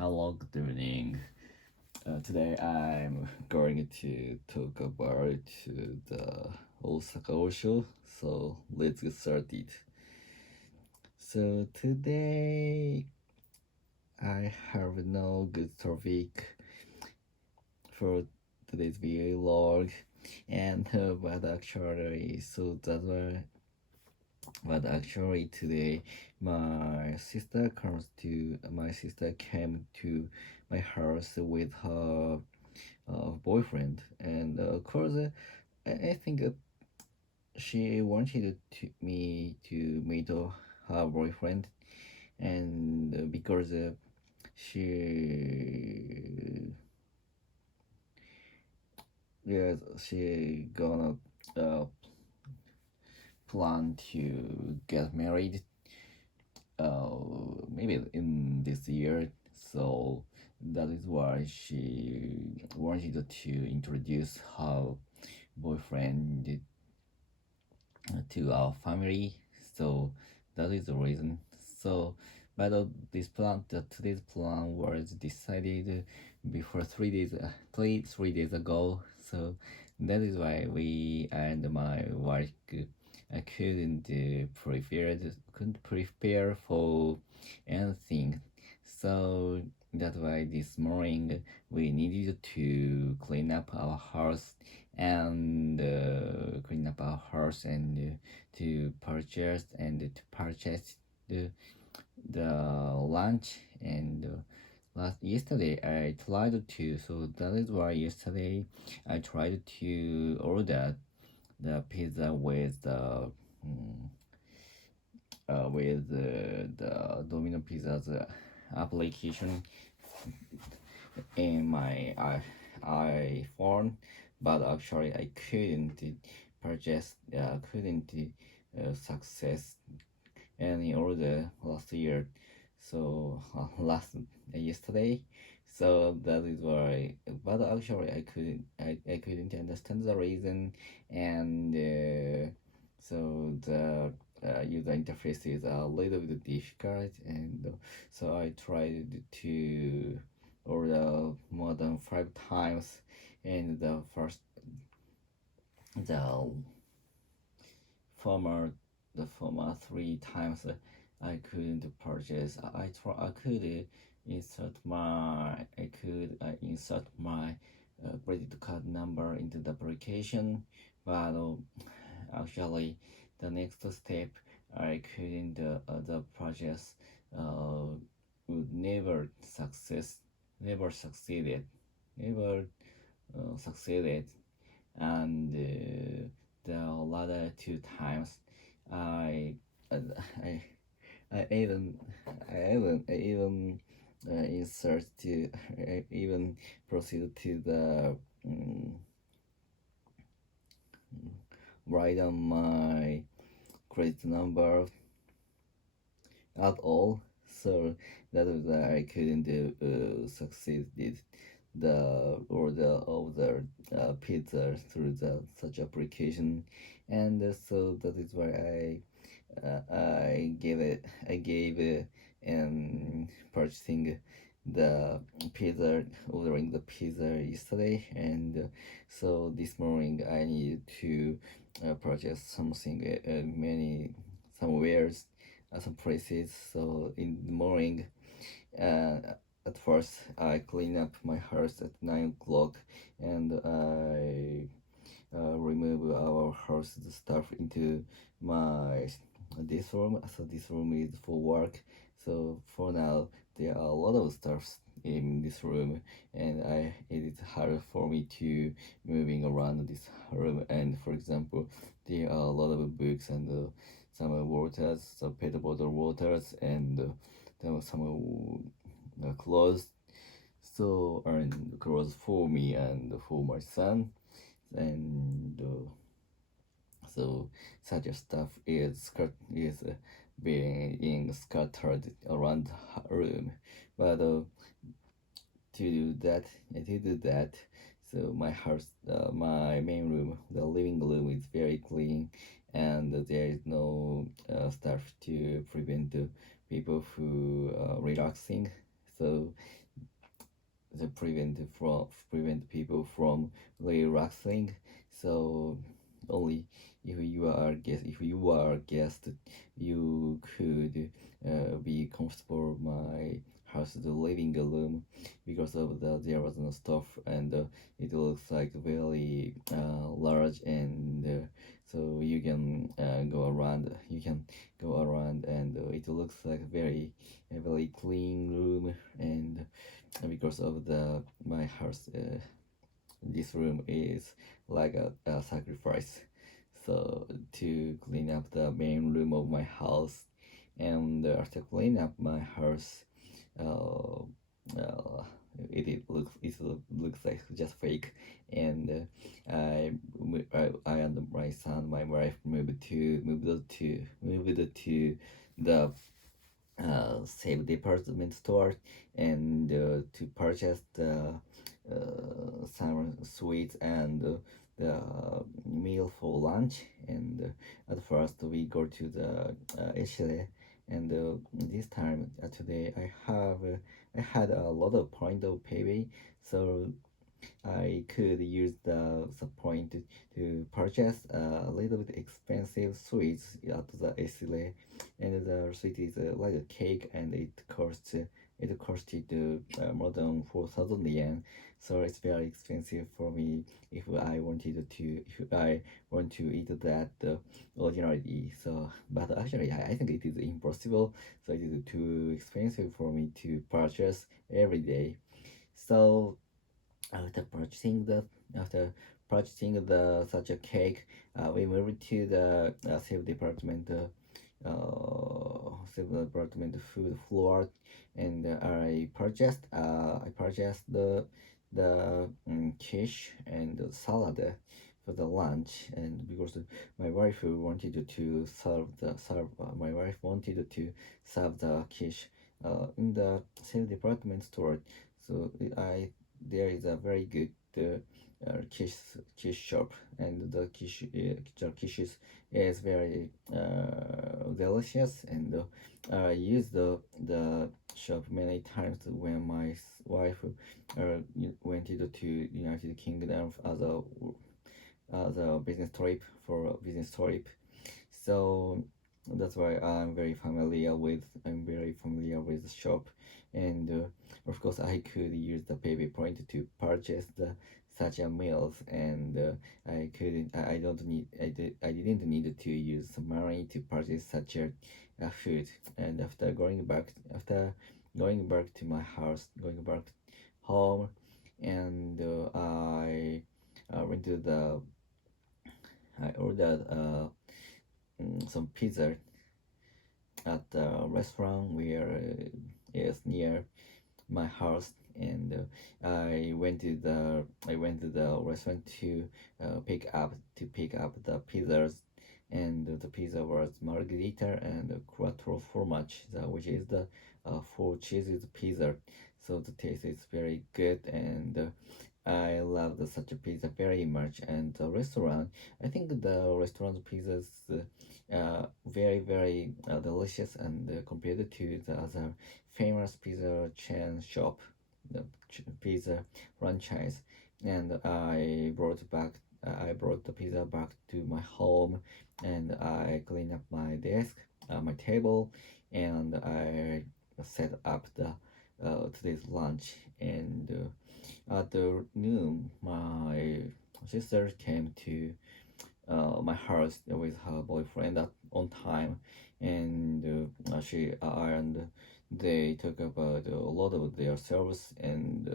Hello, good evening. Today I'm going to talk about the Osaka Osho. So let's get started. So today I have no good topic for today's vlog, and but actually, today my sister came to my house with her boyfriend, and of course, I think she wanted me to meet her boyfriend, and because she yes, she gonna uh, plan to get married maybe in this year. So that is why she wanted to introduce her boyfriend to our family. So that is the reason. So but today's plan was decided before 3 days, 3 days ago. So that is why we and my wife couldn't prepare for anything. So that's why this morning we needed to clean up our house and to purchase the lunch. And last yesterday I tried to so that is why yesterday I tried to order the pizza with the Domino Pizza's application in my iPhone, but actually I couldn't success any order last year. So last yesterday, so that is why. But actually I couldn't understand the reason, and so the user interface is a little bit difficult, and so I tried to order more than 5 times, and the former the former 3 times I couldn't purchase. I could insert my credit card number into the application, but actually the next step I couldn't the purchase would never succeeded, never succeeded, and the latter 2 times I I I even I even insert to I even proceed to the write down my credit number at all. So that was I couldn't succeeded the order of the pizza through the such application, and so that is why I gave purchasing the ordering the pizza yesterday, and so this morning I needed to purchase something, some wares, some places. So in the morning, uh, at first I clean up my house at 9 o'clock, and I remove our house stuff into my this room. So this room is for work. So for now there are a lot of stuffs in this room, and it is hard for me to moving around this room. And for example, there are a lot of books and some waters, some pet bottle waters, and there were some clothes. So and clothes for me and for my son, and so such a stuff is being scattered around the room. But to do that, so my main room, the living room, is very clean, and there is no stuff to prevent the people who relaxing. So prevent people from relaxing. So only if you are a guest, you could be comfortable my house, the living room, because of the there was no stuff, and it looks like very large, and so you can go around, and it looks like a very clean room. And because of the my house, this room is like a sacrifice. So to clean up the main room of my house, and after clean up my house, uh, uh, looks like just fake. And I and my son, my wife moved to the save department store, and to purchase the some sweets and the meal for lunch. And at first we go to the Echele, and this time today I had a lot of point of payday, so I could use the point to purchase a little bit expensive sweets at the Esile, and the sweet is like a cake, and it costed more than 4,000 yen. So it's very expensive for me if I want to eat that ordinarily. So, but actually I think it is impossible. So it is too expensive for me to purchase every day. So after purchasing the after purchasing the such a cake, we moved to the civil department food floor, and I purchased the quiche and the salad for the lunch. And because my wife wanted to my wife wanted to serve the quiche in the same department store. So I there is a very good quiche shop, and the quiche is very delicious. And I use the shop many times when my wife went to United Kingdom as a business trip for a business trip. So that's why I'm very familiar with the shop. And of course I could use the PayPay point to purchase the such a meals. And I couldn't I don't need I didn't need to use some money to purchase such a food. And after going back to my house, going back home, and I went to the I ordered some pizza at the restaurant where is near my house. And I went to the restaurant to pick up the pizzas. And the pizza was margherita and quattro formaggi, which is the four cheeses pizza. So the taste is very good, and I love such a pizza very much. And the restaurant, I think the restaurant pizza is very delicious, and compared to the other famous pizza chain shop, the pizza franchise. And I brought the pizza back to my home, and I cleaned up my desk, my table, and I set up the today's lunch. And at the noon, my sister came to my house with her boyfriend on time. And they talk about a lot of their service. And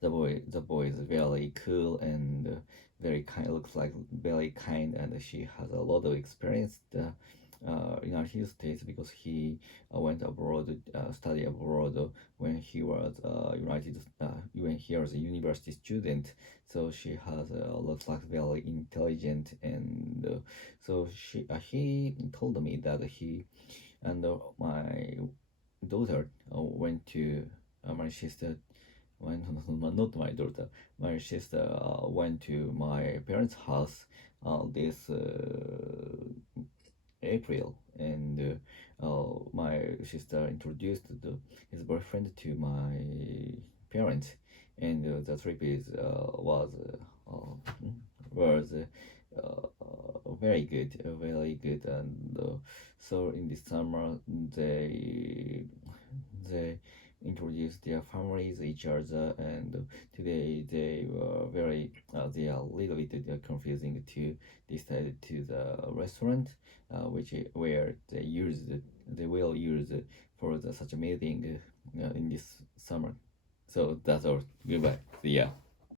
the boy is very cool, and very kind, looks like very kind, and she has a lot of experience in our United States, because he went abroad, study abroad when he was when he was a university student. So she has looks like very intelligent. And so he told me that he and my daughter went to my sister when not my daughter, my sister went to my parents' house this April, and my sister introduced his boyfriend to my parents, and the trip is was very good, very good, and so in this summer they introduced their families each other, and today they were very they are a little bit confusing to decide to the restaurant which where they will use for such a meeting in this summer. So that's all. Goodbye. See ya.